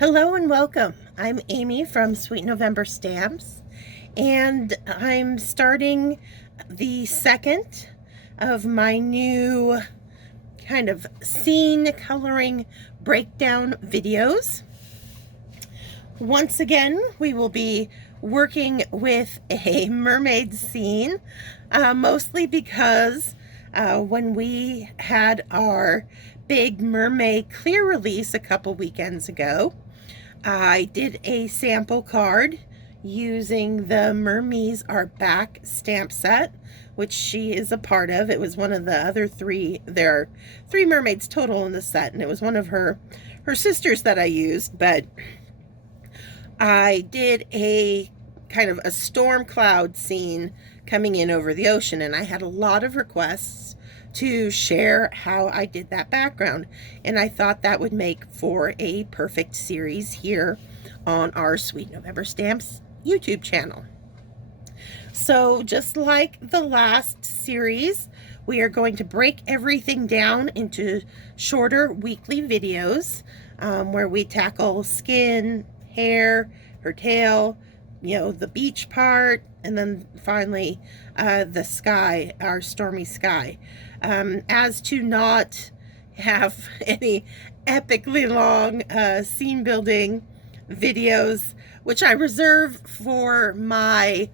Hello and welcome. I'm Amy from Sweet November Stamps, and I'm starting the second of my new kind of scene coloring breakdown videos. Once again, we will be working with a mermaid scene, mostly because when we had our big Mermee clear release a couple weekends ago, I did a sample card using the Mermee's Are Back stamp set, which she is a part of. It was one of the other three. There are 3 mermaids total in the set, and it was one of her sisters that I used, but I did a kind of a storm cloud scene coming in over the ocean, and I had a lot of requests to share how I did that background, and I thought that would make for a perfect series here on our Sweet November Stamps YouTube channel. So just like the last series, we are going to break everything down into shorter weekly videos where we tackle skin, hair, her tail, the beach part, and then finally the sky, our stormy sky. As to not have any epically long scene building videos, which I reserve for my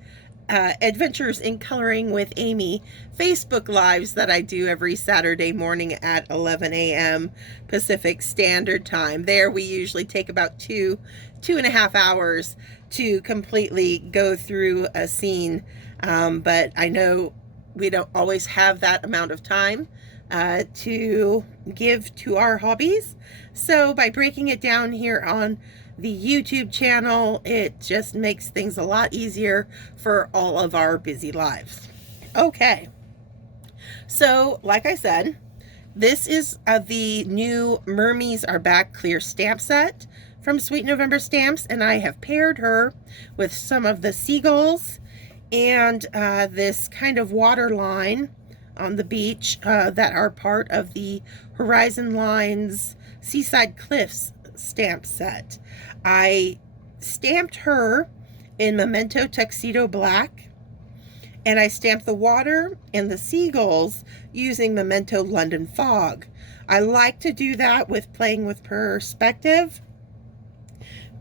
Adventures in Coloring with Amy Facebook Lives that I do every Saturday morning at 11 a.m. Pacific Standard Time. There we usually take about 2.5 hours to completely go through a scene, but I know we don't always have that amount of time to give to our hobbies. So by breaking it down here on the YouTube channel, it just makes things a lot easier for all of our busy lives. Okay, so like I said, this is the new Mermee's Are Back clear stamp set from Sweet November Stamps, and I have paired her with some of the seagulls and this kind of water line on the beach that are part of the Horizon Lines Seaside Cliffs stamp set. I stamped her in Memento Tuxedo Black, and I stamped the water and the seagulls using Memento London Fog. I like to do that with playing with perspective,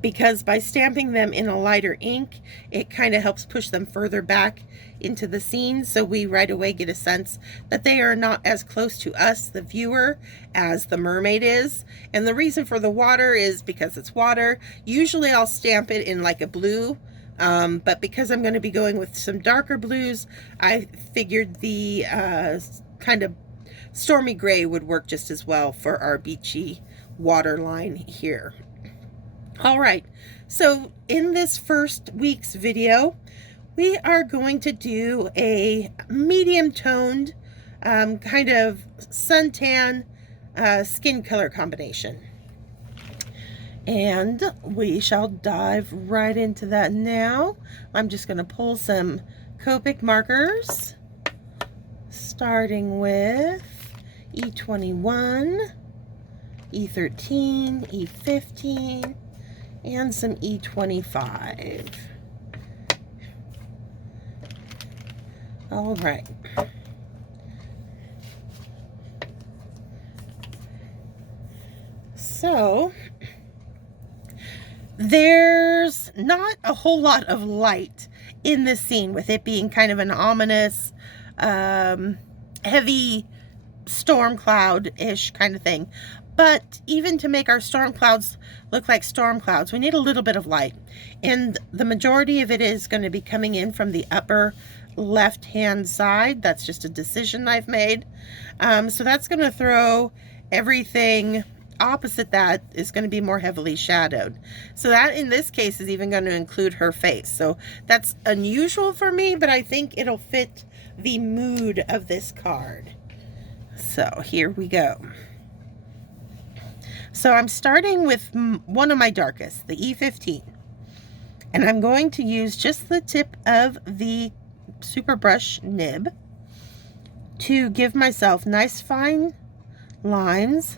because by stamping them in a lighter ink, it kind of helps push them further back into the scene, so we right away get a sense that they are not as close to us, the viewer, as the mermaid is. And the reason for the water is because it's water. Usually I'll stamp it in like a blue, but because I'm going to be going with some darker blues, I figured the kind of stormy gray would work just as well for our beachy water line here. All right, so in this first week's video, we are going to do a medium toned kind of suntan skin color combination. And we shall dive right into that now. I'm just going to pull some Copic markers, starting with E21, E13, E15, and some E25. All right. So there's not a whole lot of light in this scene, with it being kind of an ominous, heavy storm cloud-ish kind of thing. But even to make our storm clouds look like storm clouds, we need a little bit of light. And the majority of it is going to be coming in from the upper left-hand side. That's just a decision I've made. So that's going to throw everything opposite that is going to be more heavily shadowed. So that in this case is even going to include her face. So that's unusual for me, but I think it'll fit the mood of this card. So here we go. So I'm starting with one of my darkest, the E15. And I'm going to use just the tip of the super brush nib to give myself nice fine lines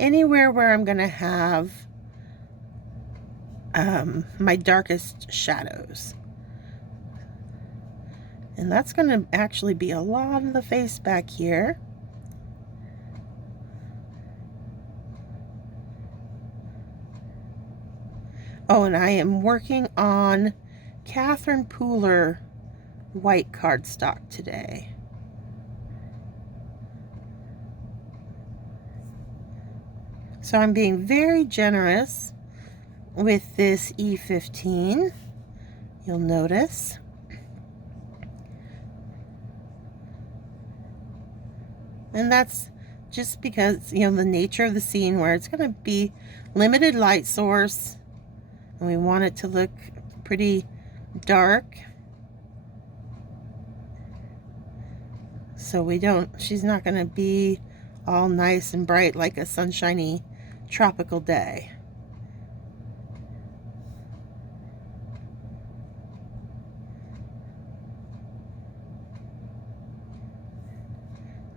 anywhere where I'm going to have my darkest shadows. And that's going to actually be a lot of the face back here. Oh, and I am working on Catherine Pooler white cardstock today. So I'm being very generous with this E15, you'll notice. And that's just because, you know, the nature of the scene where it's going to be limited light source and we want it to look pretty dark. So we don't, she's not going to be all nice and bright like a sunshiny tropical day.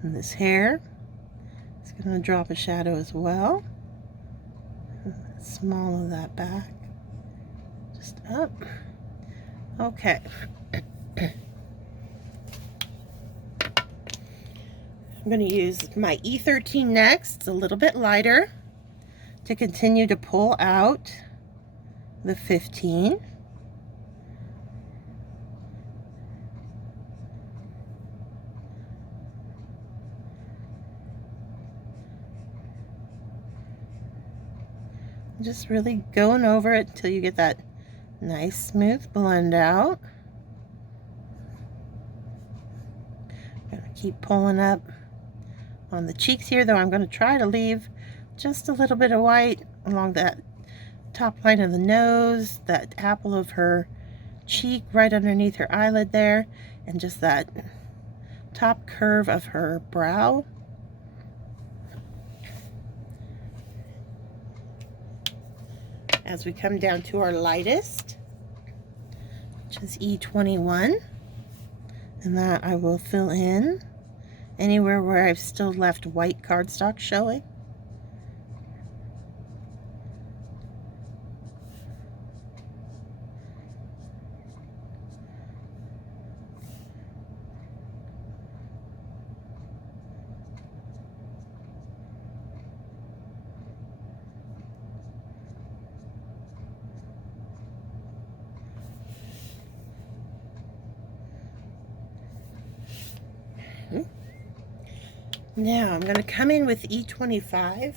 And this hair is going to drop a shadow as well. Small of that back. Just up. Okay. I'm going to use my E13 next. It's a little bit lighter to continue to pull out the 15. Just really going over it until you get that nice smooth blend out. Gonna keep pulling up on the cheeks here, though I'm going to try to leave just a little bit of white along that top line of the nose, that apple of her cheek right underneath her eyelid there, and just that top curve of her brow. As we come down to our lightest, which is E21, and that I will fill in anywhere where I've still left white cardstock showing. Now I'm going to come in with E25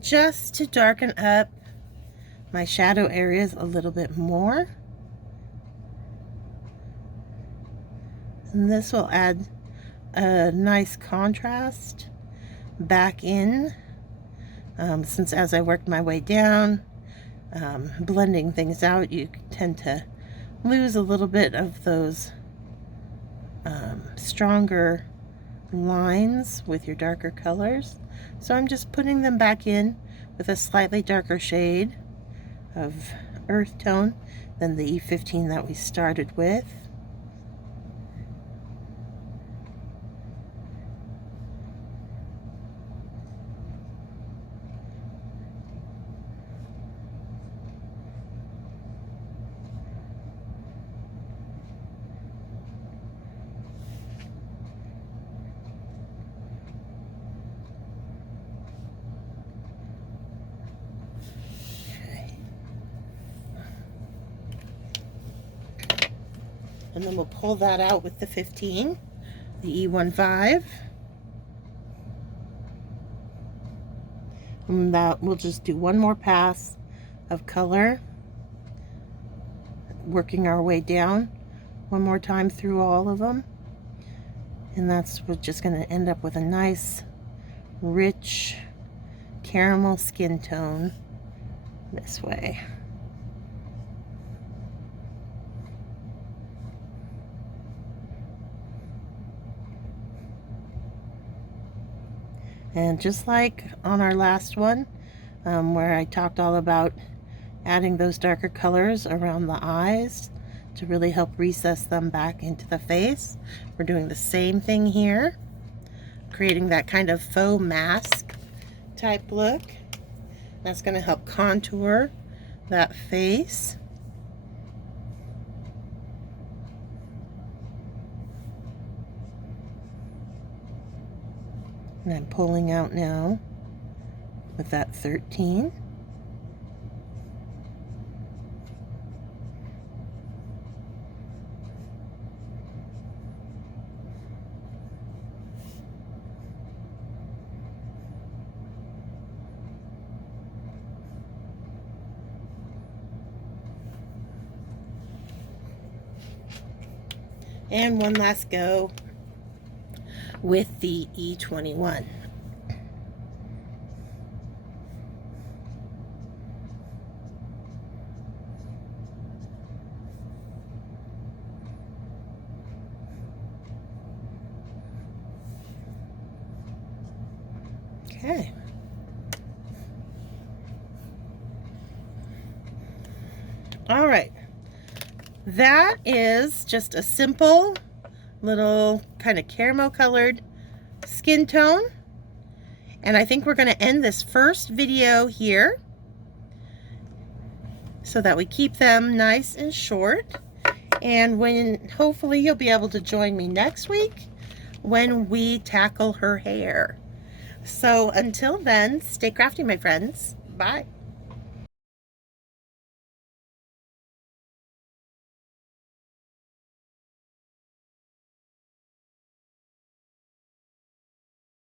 just to darken up my shadow areas a little bit more. And this will add a nice contrast back in, since as I worked my way down, blending things out, you tend to lose a little bit of those stronger lines with your darker colors. So I'm just putting them back in with a slightly darker shade of earth tone than the E15 that we started with. And then we'll pull that out with the 15, the E15. And that we'll just do one more pass of color, working our way down one more time through all of them. And that's we're just going to end up with a nice, rich caramel skin tone this way. And just like on our last one, where I talked all about adding those darker colors around the eyes to really help recess them back into the face, we're doing the same thing here, creating that kind of faux mask type look. That's going to help contour that face. And I'm pulling out now with that 13. And one last go with the E21. Okay. All right. That is just a simple little kind of caramel colored skin tone. And I think we're going to end this first video here so that we keep them nice and short. And when hopefully you'll be able to join me next week when we tackle her hair. So until then, stay crafty, my friends. Bye.